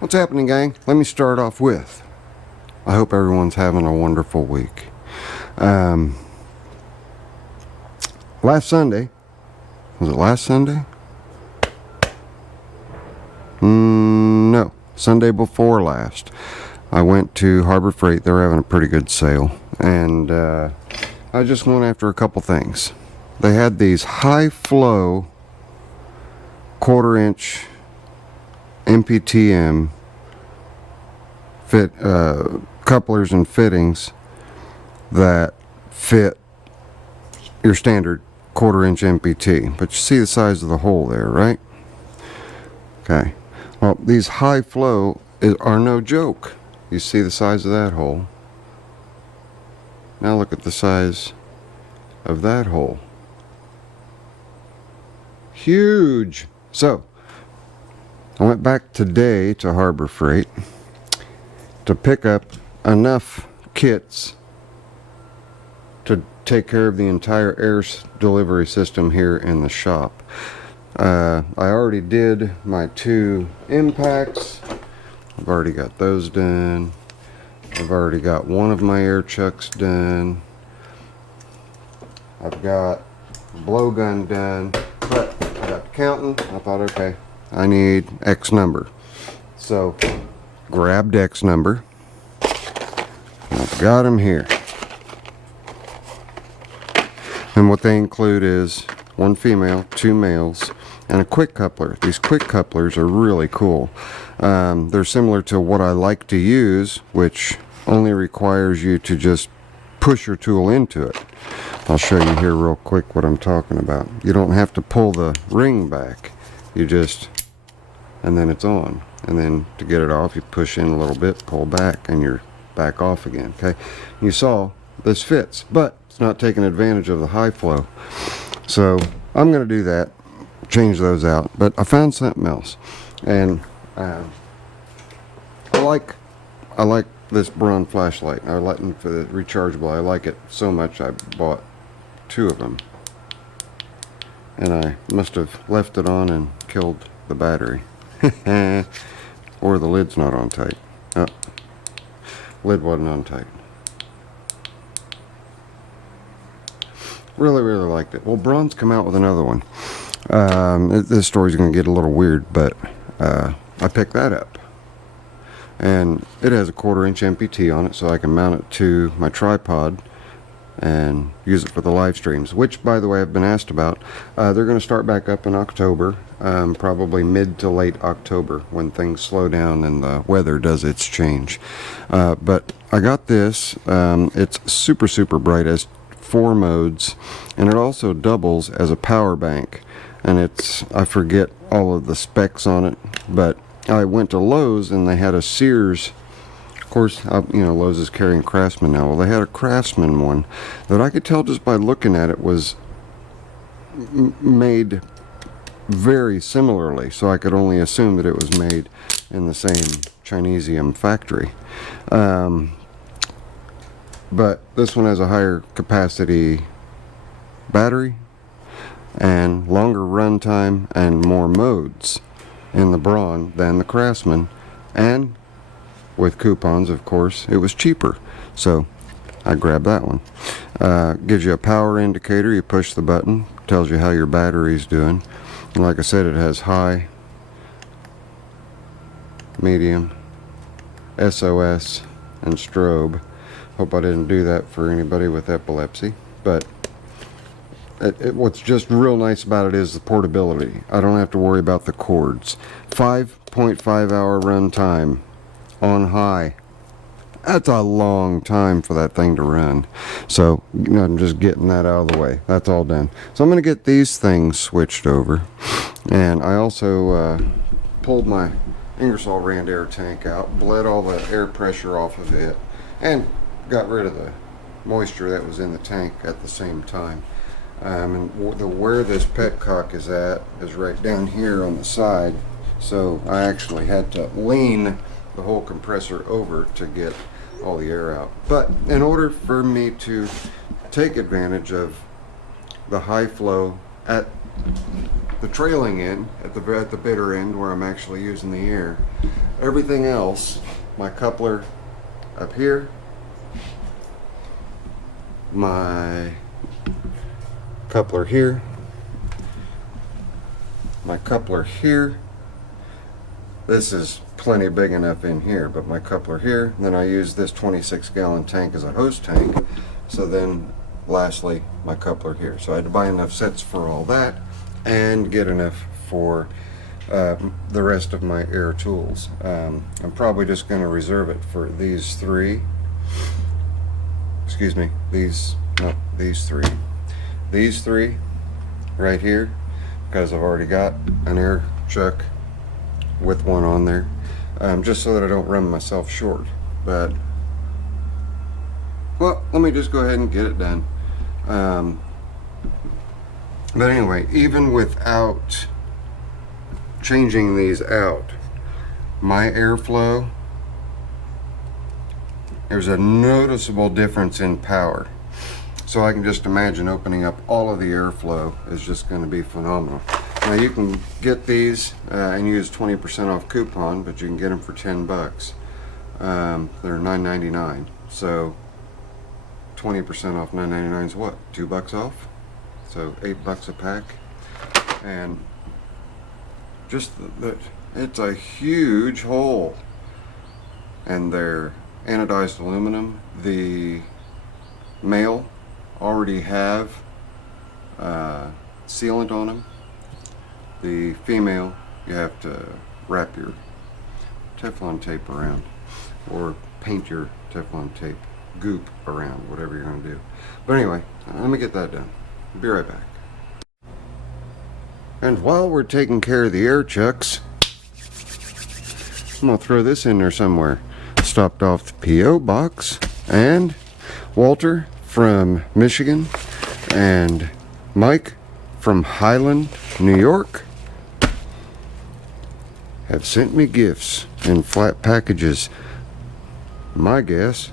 What's happening, gang? Let me start off with, I hope everyone's having a wonderful week. Last Sunday, was it last Sunday? No, Sunday before last, I went to Harbor Freight. They were having a pretty good sale, and I just went after a couple things. They had these high flow 1/4 inch MPTM fit couplers and fittings that fit your standard 1/4 inch MPT, but you see the size of the hole there, right? Okay, well, these high flow are no joke. You see the size of that hole. Now look at the size of that hole. Huge. So I went back today to Harbor Freight to pick up enough kits to take care of the entire air delivery system here in the shop. I already did my 2 impacts. I've already got those done. I've already got one of my air chucks done. I've got blowgun done, but I got counting. I thought, okay, I need X number. So grabbed X number. I've got them here. And what they include is 1 female, 2 males, and a quick coupler. These quick couplers are really cool. They're similar to what I like to use, which only requires you to just push your tool into it. I'll show you here real quick what I'm talking about. You don't have to pull the ring back. You just, and then it's on. And then to get it off, you push in a little bit, pull back, and you're back off again. Okay, you saw this fits, but it's not taking advantage of the high flow. So I'm going to do that, change those out. But I found something else, and I like this Braun flashlight. I like them for the rechargeable. I like it so much I bought 2 of them, and I must have left it on and killed the battery. Or the lid's not on tight. Oh, lid wasn't on tight. Really liked it. Well, Braun's come out with another one. This story's going to get a little weird, but I picked that up. And it has a 1/4 inch MPT on it, so I can mount it to my tripod and use it for the live streams, which, by the way, I've been asked about. They're going to start back up in October, probably mid to late October, when things slow down and the weather does its change. But I got this. It's super bright, as 4 modes, and it also doubles as a power bank. And it's, I forget all of the specs on it, but I went to Lowe's and they had a Sears. Of course, you know, Lowe's is carrying Craftsman now. Well, they had a Craftsman one that I could tell just by looking at it was made very similarly, so I could only assume that it was made in the same Chinesium factory. But this one has a higher capacity battery and longer run time and more modes in the Braun than the Craftsman, and with coupons, of course, it was cheaper, so I grabbed that one. Gives you a power indicator. You push the button, tells you how your battery's doing. And like I said, it has high, medium, SOS, and strobe. Hope I didn't do that for anybody with epilepsy, but what's just real nice about it is the portability. I don't have to worry about the cords. 5.5 hour run time on high. That's a long time for that thing to run. So, you know, I'm just getting that out of the way. That's all done. So I'm going to get these things switched over. And I also pulled my Ingersoll Rand air tank out, bled all the air pressure off of it, and got rid of the moisture that was in the tank at the same time. And where this petcock is at is right down here on the side, so I actually had to lean the whole compressor over to get all the air out. But in order for me to take advantage of the high flow at the trailing end at the bitter end where I'm actually using the air. Everything else, my coupler up here, my coupler here, my coupler here. This is plenty big enough in here, but my coupler here. Then I use this 26-gallon tank as a hose tank. So then lastly, my coupler here. So I had to buy enough sets for all that and get enough for the rest of my air tools. I'm probably just going to reserve it for these three. Excuse me, these three. These three right here, because I've already got an air chuck with one on there, just so that I don't run myself short. But well, let me just go ahead and get it done. But anyway, even without changing these out, my airflow, there's a noticeable difference in power. So I can just imagine opening up all of the airflow is just going to be phenomenal. Now you can get these and use 20% off coupon, but you can get them for 10 bucks. They're $9.99. So 20% off $9.99 is what? 2 bucks off? So 8 bucks a pack. And just it's a huge hole. And they're anodized aluminum. The male already have sealant on them. The female, you have to wrap your Teflon tape around, or paint your Teflon tape goop around, whatever you're going to do. But anyway, let me get that done. I'll be right back. And while we're taking care of the air chucks, I'm going to throw this in there somewhere. Stopped off the P.O. box, and Walter from Michigan and Mike from Highland, New York have sent me gifts in flat packages. My guess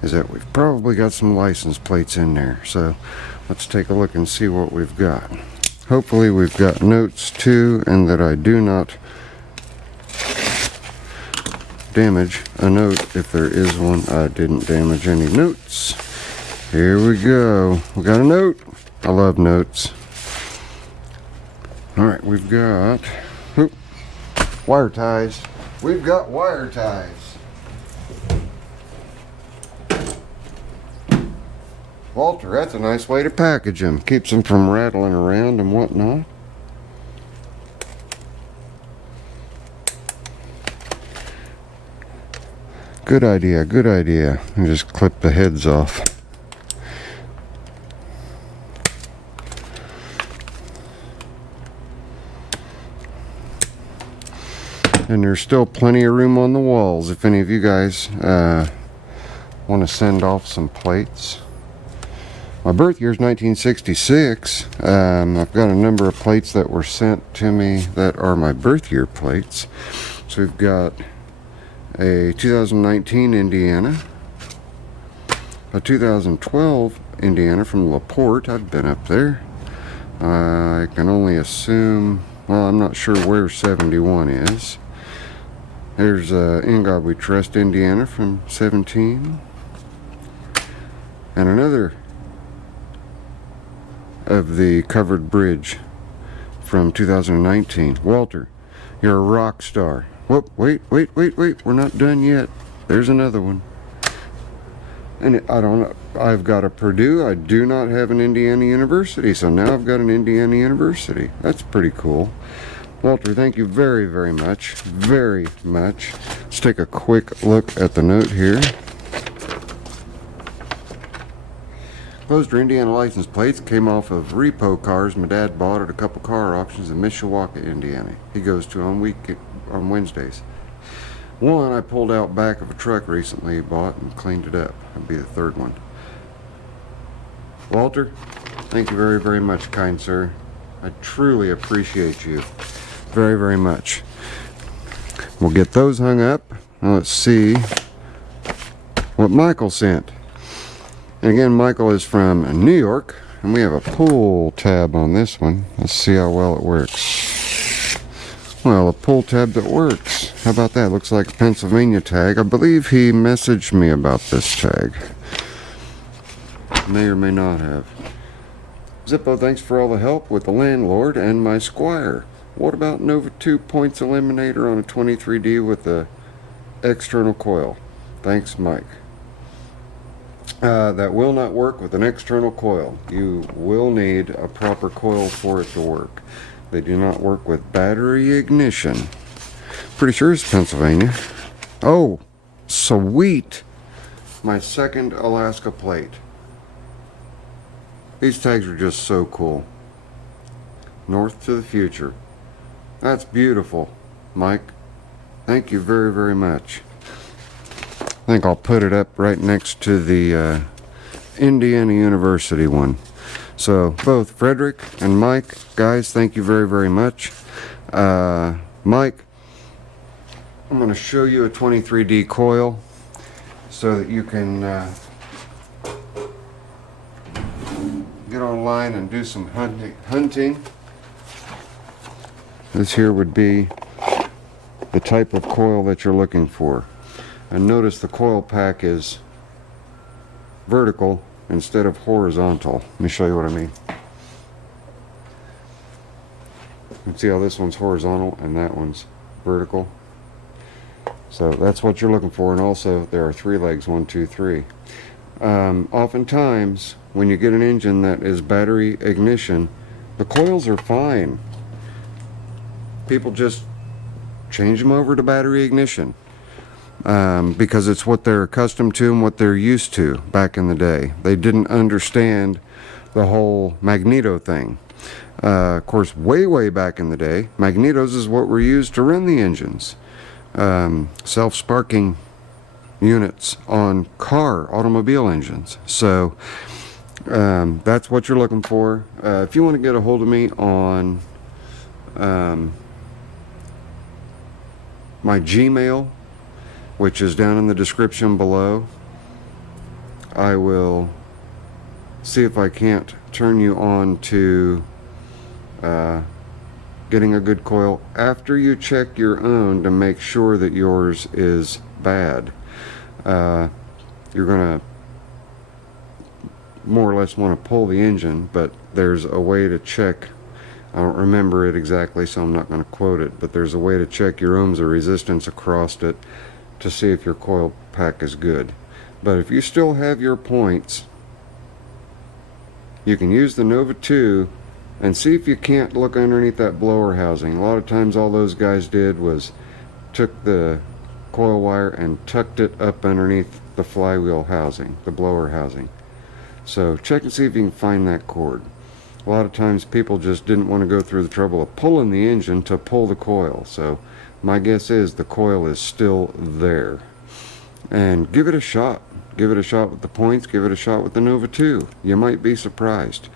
is that we've probably got some license plates in there. So let's take a look and see what we've got. Hopefully we've got notes too, and that I do not damage a note if there is one. I didn't damage any notes. Here we go. We got a note. I love notes. Alright, we've got wire ties. We've got wire ties. Walter, that's a nice way to package them. Keeps them from rattling around and whatnot. Good idea, good idea. And just clip the heads off. And there's still plenty of room on the walls if any of you guys want to send off some plates. My birth year is 1966. I've got a number of plates that were sent to me that are my birth year plates. So we've got a 2019 Indiana, a 2012 Indiana from LaPorte. I've been up there. I can only assume, well, I'm not sure where 71 is. There's In God We Trust, Indiana from 17. And another of the Covered Bridge from 2019. Walter, you're a rock star. Whoop, wait, we're not done yet. There's another one. And I don't know, I've got a Purdue. I do not have an Indiana University, so now I've got an Indiana University. That's pretty cool. Walter, thank you very, very much. Very much. Let's take a quick look at the note here. Those are Indiana license plates. Came off of repo cars my dad bought at a couple car auctions in Mishawaka, Indiana. He goes to on Wednesdays. One I pulled out back of a truck recently he bought and cleaned it up. That'd be the third one. Walter, thank you very, very much, kind sir. I truly appreciate you very, very much. We'll get those hung up. Now let's see what Michael sent. And again, Michael is from New York. and we have a pull tab on this one. Let's see how well it works. Well, a pull tab that works. How about that? Looks like a Pennsylvania tag. I believe he messaged me about this tag. May or may not have. Zippo, thanks for all the help with the landlord and my squire. What about Nova 2 points eliminator on a 23D with the external coil? Thanks, Mike. That will not work with an external coil. You will need a proper coil for it to work. They do not work with battery ignition. Pretty sure it's Pennsylvania. Oh, sweet! My second Alaska plate. These tags are just so cool. North to the future. That's beautiful, Mike. Thank you very, very much. I think I'll put it up right next to the Indiana University one. So both Frederick and Mike, guys, thank you very, very much. Mike, I'm going to show you a 23D coil so that you can get online and do some hunting. This here would be the type of coil that you're looking for. And notice the coil pack is vertical instead of horizontal. Let me show you what I mean. You can see how this one's horizontal and that one's vertical. So that's what you're looking for. And also there are 3 legs, 1, 2, 3. Oftentimes when you get an engine that is battery ignition, the coils are fine. People just change them over to battery ignition. Because it's what they're accustomed to and what they're used to back in the day. They didn't understand the whole magneto thing. Of course, way back in the day, magnetos is what were used to run the engines. Self-sparking units on automobile engines. So that's what you're looking for. If you want to get a hold of me on my Gmail, which is down in the description below, I will see if I can't turn you on to getting a good coil after you check your own to make sure that yours is bad. You're gonna more or less want to pull the engine, but there's a way to check. I don't remember it exactly, so I'm not going to quote it, but there's a way to check your ohms of resistance across it to see if your coil pack is good. But if you still have your points, you can use the Nova 2 and see if you can't look underneath that blower housing. A lot of times all those guys did was took the coil wire and tucked it up underneath the flywheel housing, the blower housing. So check and see if you can find that cord. A lot of times people just didn't want to go through the trouble of pulling the engine to pull the coil. So my guess is the coil is still there. And give it a shot. Give it a shot with the points. Give it a shot with the Nova 2. You might be surprised.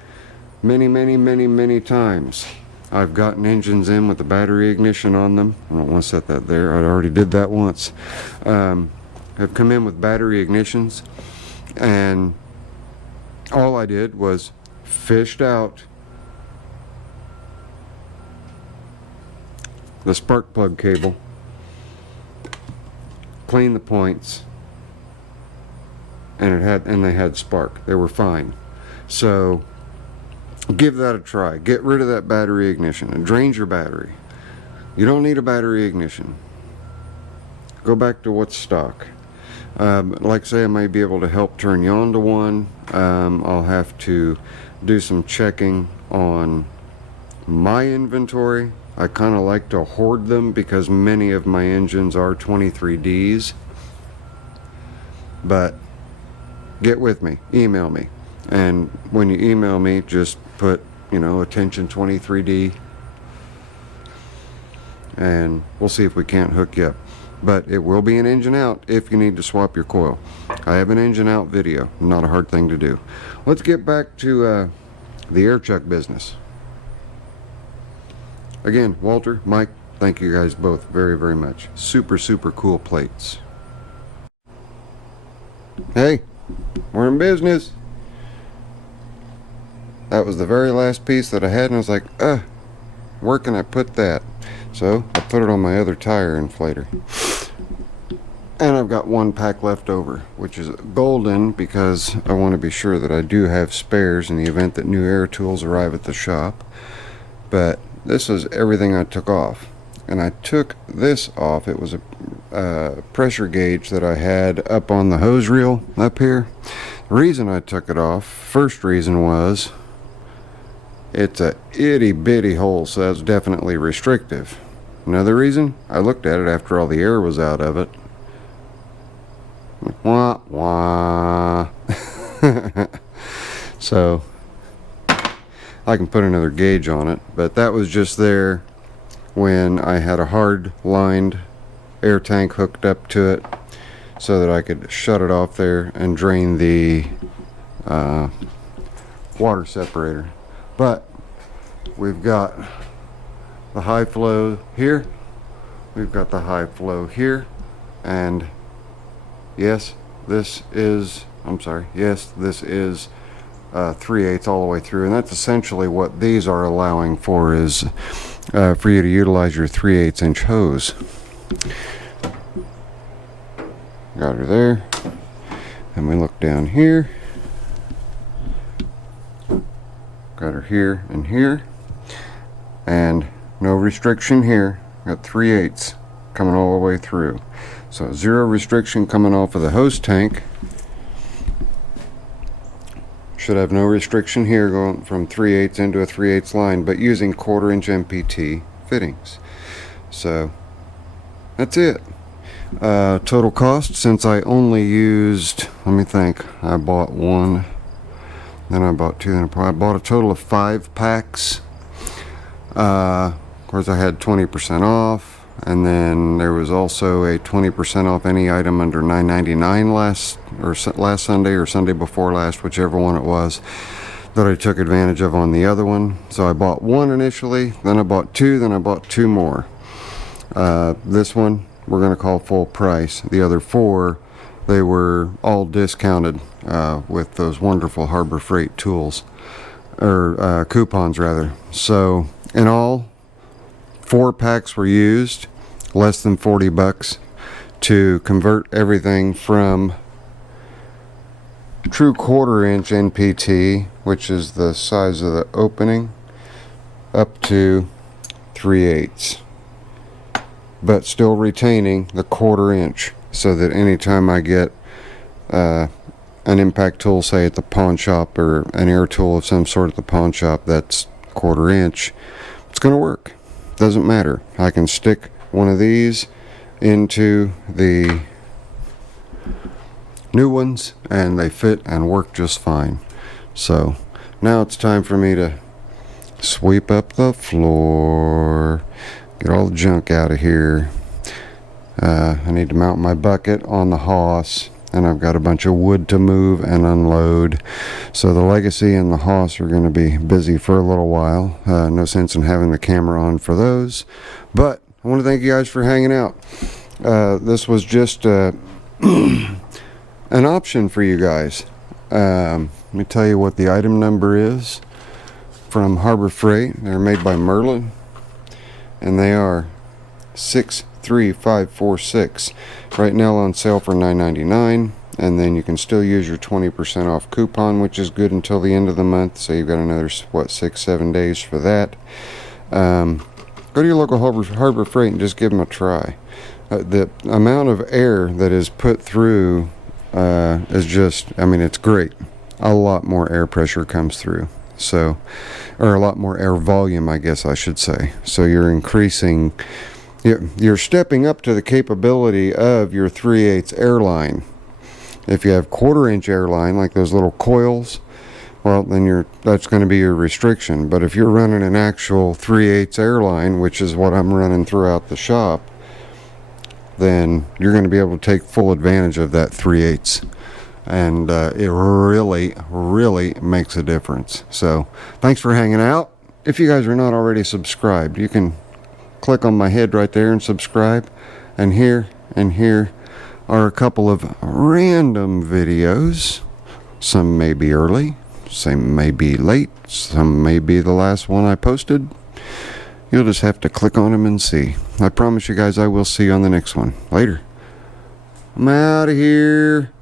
Many times I've gotten engines in with the battery ignition on them. I don't want to set that there. I already did that once. Have come in with battery ignitions, and all I did was fished out the spark plug cable, cleaned the points, and they had spark. They were fine. So give that a try. Get rid of that battery ignition. It drains your battery. You don't need a battery ignition. Go back to what's stock. Like I say, I may be able to help turn you on to one. I'll have to do some checking on my inventory. I kind of like to hoard them because many of my engines are 23Ds. But get with me, email me, and when you email me, just put, attention 23D, and we'll see if we can't hook you up. But it will be an engine out if you need to swap your coil. I have an engine out video, not a hard thing to do. Let's get back to the air chuck business. Again, Walter, Mike, thank you guys both very much. Super cool plates. Hey, we're in business. That was the very last piece that I had, and I was like, where can I put that? So I put it on my other tire inflator. And I've got one pack left over, which is golden because I want to be sure that I do have spares in the event that new air tools arrive at the shop. But this is everything I took off. And I took this off. It was a pressure gauge that I had up on the hose reel up here. The reason I took it off, first reason was it's a itty bitty hole, so that's definitely restrictive. Another reason, I looked at it after all the air was out of it. Wah wah. So I can put another gauge on it, but that was just there when I had a hard lined air tank hooked up to it so that I could shut it off there and drain the water separator. But we've got the high flow here, we've got the high flow here, and yes, this is 3/8 all the way through, and that's essentially what these are allowing for, is for you to utilize your 3/8 inch hose. Got her there, and we look down here, got her here and here, and no restriction here. Got 3/8 coming all the way through, so zero restriction coming off of the hose tank. Should have no restriction here going from 3/8 into a 3/8 line, but using 1/4 inch MPT fittings. So that's it. Total cost, since I only used, let me think, I bought one, then I bought two, then I bought a total of 5 packs. Of course I had 20% off, and then there was also a 20% off any item under $9.99 last Sunday or Sunday before last, whichever one it was, that I took advantage of on the other one. So I bought one initially, then I bought two, then I bought 2 more. This one we're going to call full price. The other 4, they were all discounted with those wonderful Harbor Freight tools, or coupons rather. So in all, 4 packs were used, less than $40, to convert everything from true 1/4 inch NPT, which is the size of the opening, up to 3/8, but still retaining the 1/4 inch, so that anytime I get an impact tool, say at the pawn shop, or an air tool of some sort at the pawn shop that's 1/4 inch, it's going to work. Doesn't matter. I can stick one of these into the new ones and they fit and work just fine. So now it's time for me to sweep up the floor, get all the junk out of here. I need to mount my bucket on the hoss, and I've got a bunch of wood to move and unload. So the Legacy and the hoss are going to be busy for a little while. No sense in having the camera on for those. But I want to thank you guys for hanging out. This was just an option for you guys. Let me tell you what the item number is from Harbor Freight. They're made by Merlin, and they are 63546. Right now on sale for $9.99, and then you can still use your 20% off coupon, which is good until the end of the month. So you've got another 6-7 days for that. Go to your local Harbor Freight and just give them a try. The amount of air that is put through is just, I mean, it's great. A lot more air pressure comes through, so, or a lot more air volume, I guess I should say. So you're increasing, you're stepping up to the capability of your 3/8 airline. If you have 1/4 inch airline, like those little coils, well, then that's going to be your restriction. But if you're running an actual 3/8 airline, which is what I'm running throughout the shop, then you're going to be able to take full advantage of that 3/8. And it really, really makes a difference. So thanks for hanging out. If you guys are not already subscribed, you can click on my head right there and subscribe. And here are a couple of random videos. Some may be early, Some may be late, some may be the last one I posted. You'll just have to click on them and see. I promise you guys I will see you on the next one. Later. I'm out of here.